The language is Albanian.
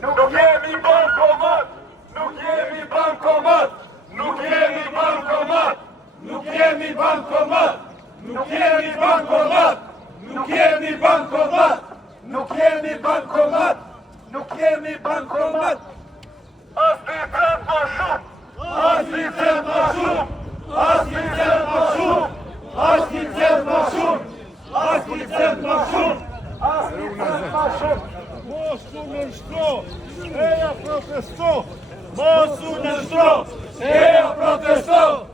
Nuk jemi bankomat! Nuk jemi bankomat! Nuk jemi bankomat! Nuk jemi bankomat! Nuk jemi bankomat! Nuk jemi bankomat! Nuk jemi bankomat! Nuk jemi bankomat! As një cent më shumë! As një cent më shumë! As një cent më shumë! As një cent më shumë! As një cent më shumë! As një cent më shumë! Mos u në shtro, eja protesto! Mos u në shtro, eja protesto!